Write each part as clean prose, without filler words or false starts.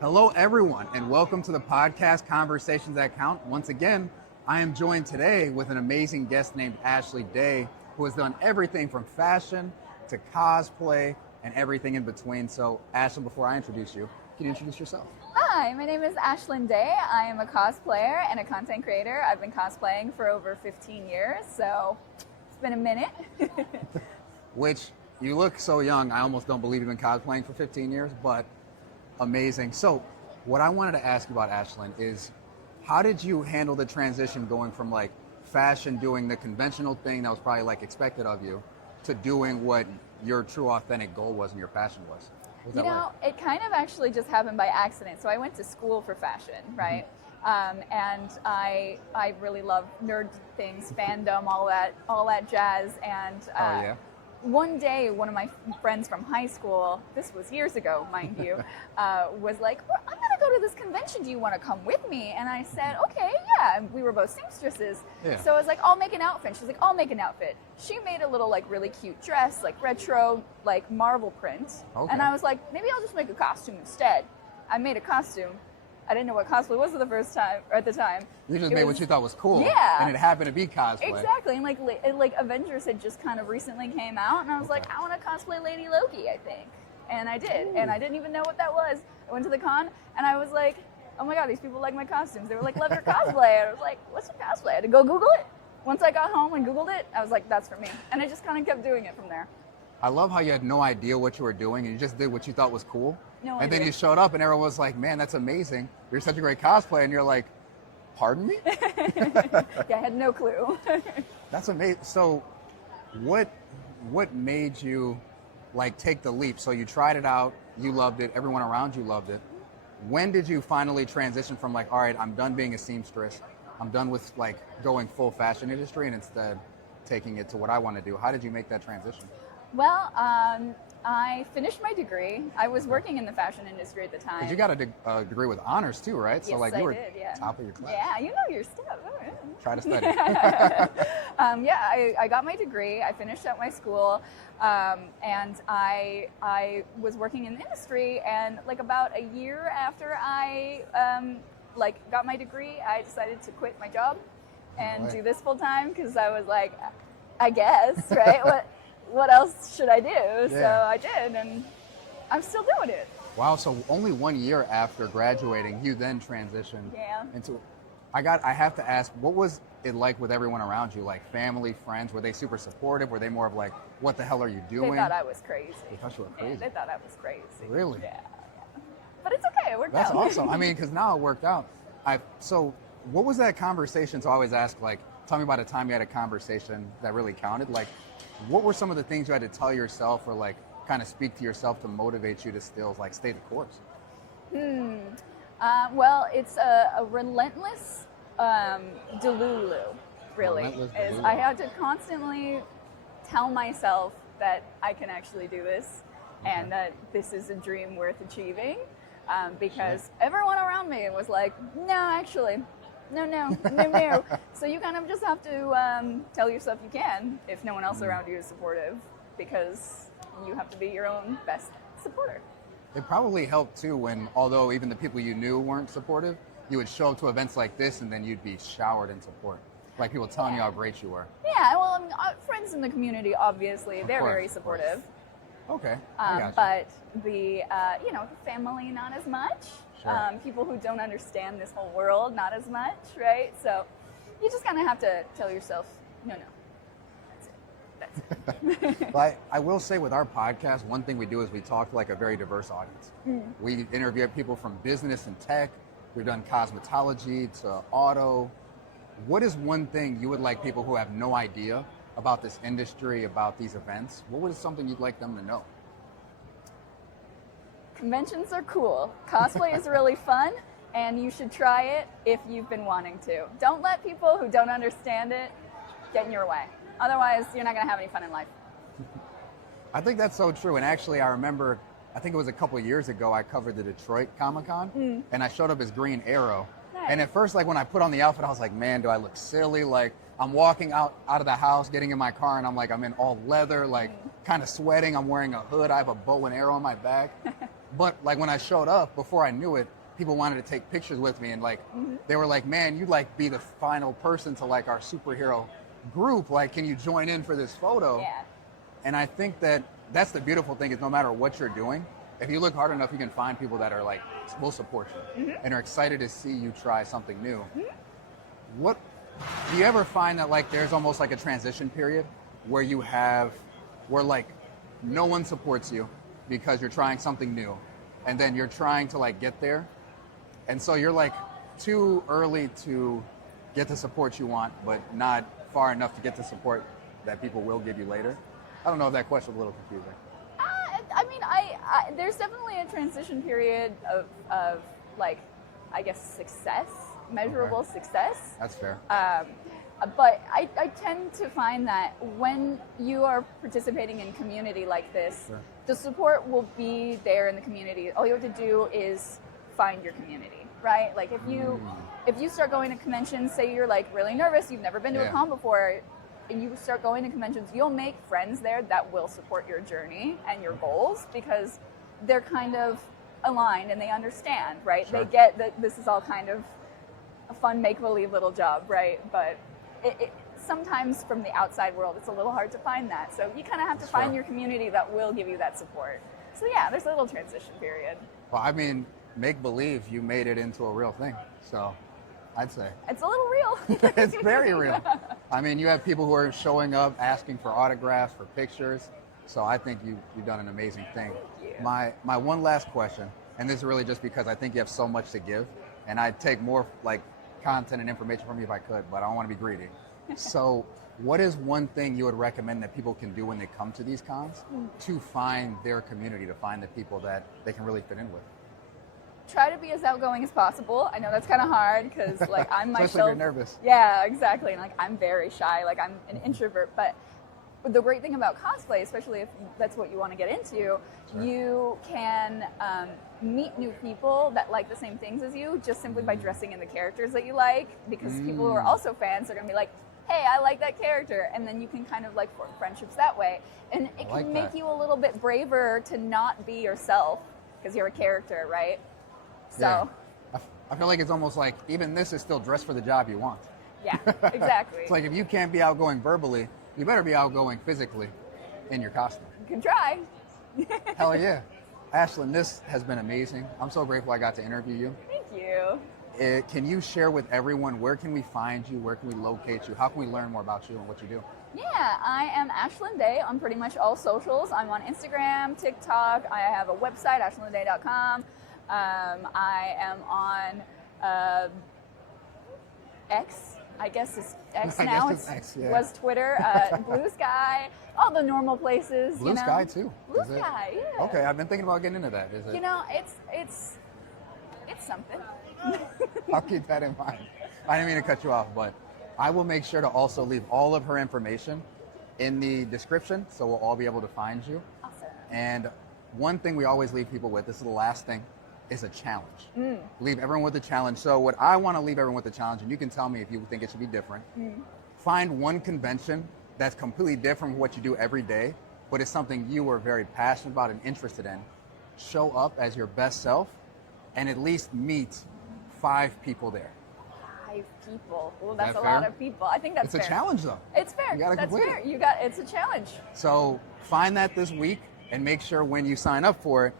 Hello, everyone, and welcome to the podcast Conversations That Count. Once again, I am joined today with an amazing guest named Ashlynne Dae, who has done everything from fashion to cosplay and everything in between. So, Ashlynne, before I introduce you, can you introduce yourself? Hi, my name is Ashlynne Dae. I am a cosplayer and a content creator. I've been cosplaying for over 15 years, so it's been a minute. Which, you look so young, I almost don't believe you've been cosplaying for 15 years, but amazing. So what I wanted to ask you about, Ashlynne, is how did you handle the transition going from like fashion, doing the conventional thing that was probably like expected of you, to doing what your true authentic goal was and your passion was? You know, it kind of actually just happened by accident. So I went to school for fashion, right? And I really love nerd things, fandom, all that jazz. And one day, one of my friends from high school, this was years ago, mind you, was like, well, I'm going to go to this convention. Do you want to come with me? And I said, okay, yeah. And we were both seamstresses. Yeah. So I was like, I'll make an outfit. She's like, I'll make an outfit. She made a little, like, really cute dress, like retro, like Marvel print. Okay. And I was like, maybe I'll just make a costume instead. I made a costume. I didn't know what cosplay was at the time. You just made what you thought was cool. Yeah. And it happened to be cosplay. Exactly. And like Avengers had just kind of recently came out, and I was like, I want to cosplay Lady Loki, I think. And I did. Ooh. And I didn't even know what that was. I went to the con, and I was like, oh my God, these people like my costumes. They were like, love your cosplay. And I was like, what's your cosplay? I had to go Google it. Once I got home and Googled it, I was like, that's for me. And I just kind of kept doing it from there. I love how you had no idea what you were doing, and you just did what you thought was cool. No and idea. Then you showed up, and everyone was like, man, that's amazing. You're such a great cosplayer. And you're like, pardon me? Yeah, I had no clue. That's amazing. So what made you like take the leap? So you tried it out, you loved it, everyone around you loved it. When did you finally transition from like, all right, I'm done being a seamstress, I'm done with like going full fashion industry, and instead taking it to what I want to do? How did you make that transition? Well, I finished my degree. I was working in the fashion industry at the time. But you got a degree with honors too, right? So yes, like you were top of your class. Yeah, you know your stuff. Try to study. I got my degree. I finished out my school, and I was working in the industry. And like about a year after I got my degree, I decided to quit my job and do this full time, because I was like, I guess, right? What else should I do? Yeah. So I did, and I'm still doing it. Wow, so only 1 year after graduating, you then transitioned into it. I have to ask, what was it like with everyone around you? Like family, friends, were they super supportive? Were they more of like, what the hell are you doing? They thought I was crazy. They thought you were crazy? Yeah, they thought I was crazy. Really? Yeah. But it's okay, it worked out. That's awesome. I mean, because now it worked out. So what was that conversation? So I always ask, like, tell me about a time you had a conversation that really counted. Like, what were some of the things you had to tell yourself or like kind of speak to yourself to motivate you to still like stay the course? Well, it's a relentless delulu, really. Delulu. I had to constantly tell myself that I can actually do this, and that this is a dream worth achieving, because everyone around me was like, no, actually. No. So you kind of just have to tell yourself you can if no one else around you is supportive, because you have to be your own best supporter. It probably helped too when, although even the people you knew weren't supportive, you would show up to events like this and then you'd be showered in support. Like people telling you how great you were. Yeah, well, I mean, friends in the community, obviously, they're very supportive. Okay. But the family, not as much. Sure. People who don't understand this whole world, not as much, right? So you just kind of have to tell yourself, no, that's it. But I will say with our podcast, one thing we do is we talk to like a very diverse audience. We interview people from business and tech. We've done cosmetology to auto. What is one thing you would like people who have no idea about this industry, about these events? What was something you'd like them to know? Conventions are cool. Cosplay is really fun, and you should try it if you've been wanting to. Don't let people who don't understand it get in your way. Otherwise, you're not going to have any fun in life. I think that's so true. And actually, I remember, I think it was a couple of years ago, I covered the Detroit Comic-Con, and I showed up as Green Arrow. Nice. And at first, like when I put on the outfit, I was like, man, do I look silly? Like I'm walking out of the house, getting in my car, and I'm like, I'm in all leather, like kind of sweating. I'm wearing a hood. I have a bow and arrow on my back. But like when I showed up, before I knew it, people wanted to take pictures with me, and like they were like, "Man, you'd like be the final person to like our superhero group. Like, can you join in for this photo?" Yeah. And I think that that's the beautiful thing is no matter what you're doing, if you look hard enough, you can find people that are like will support you and are excited to see you try something new. What do you ever find that like there's almost like a transition period where where like no one supports you because you're trying something new, and then you're trying to like get there, and so you're like too early to get the support you want, but not far enough to get the support that people will give you later? I don't know if that question was a little confusing. I mean, there's definitely a transition period of like, I guess, success, measurable success. That's fair. But I tend to find that when you are participating in community like this, Sure. the support will be there in the community. All you have to do is find your community, right? Like if you start going to conventions, say you're like really nervous, you've never been to a con before, and you start going to conventions, you'll make friends there that will support your journey and your goals because they're kind of aligned and they understand, right? Sure. They get that this is all kind of a fun make-believe little job, right? But it sometimes from the outside world, it's a little hard to find that. So you kind of have to find your community that will give you that support. So yeah, there's a little transition period. Well, I mean, make-believe, you made it into a real thing. So I'd say. It's a little real. It's very real. I mean, you have people who are showing up, asking for autographs, for pictures. So I think you've done an amazing thing. Thank you. My one last question, and this is really just because I think you have so much to give, and I'd take more like content and information from you if I could, but I don't want to be greedy. So what is one thing you would recommend that people can do when they come to these cons to find their community, to find the people that they can really fit in with? Try to be as outgoing as possible. I know that's kind of hard because like I'm myself. Especially if you're nervous. Yeah, exactly. And like I'm very shy. Like I'm an introvert. But the great thing about cosplay, especially if that's what you want to get into, you can meet new people that like the same things as you just simply by dressing in the characters that you like. Because people who are also fans are going to be like, hey, I like that character. And then you can kind of like form friendships that way. And it can make you a little bit braver to not be yourself because you're a character, right? So, yeah. I feel like it's almost like even this is still dressed for the job you want. Yeah, exactly. It's like if you can't be outgoing verbally, you better be outgoing physically in your costume. You can try. Hell yeah. Ashlynne, this has been amazing. I'm so grateful I got to interview you. Thank you. Can you share with everyone, where can we find you? Where can we locate you? How can we learn more about you and what you do? Yeah, I am Ashlynne Dae on pretty much all socials. I'm on Instagram, TikTok. I have a website, AshlynneDae.com. I am on X, I guess it's X now. It's X, yeah. Was Twitter, Blue Sky, all the normal places. Blue Sky too. Blue Sky, yeah. Okay, I've been thinking about getting into that. Is it? You know, it's something. I'll keep that in mind. I didn't mean to cut you off, but I will make sure to also leave all of her information in the description, so we'll all be able to find you. Awesome. And one thing we always leave people with, this is the last thing, is a challenge. Leave everyone with a challenge. So what I want to leave everyone with a challenge, and you can tell me if you think it should be different, find one convention that's completely different from what you do every day, but it's something you are very passionate about and interested in. Show up as your best self and at least meet 5 people there. 5 people. Oh, that's a fair? lot of people. I think that's It's fair. a challenge though. It's fair. You gotta That's complete fair. it. It's a challenge. So find that this week and make sure when you sign up for it,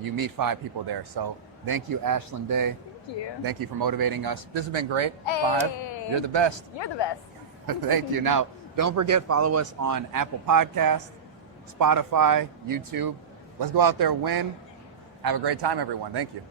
you meet 5 people there. So thank you, Ashlynne Dae. Thank you. Thank you for motivating us. This has been great. Hey. 5. You're the best. You're the best. Thank you. Now, don't forget, follow us on Apple Podcasts, Spotify, YouTube. Let's go out there, win. Have a great time, everyone. Thank you.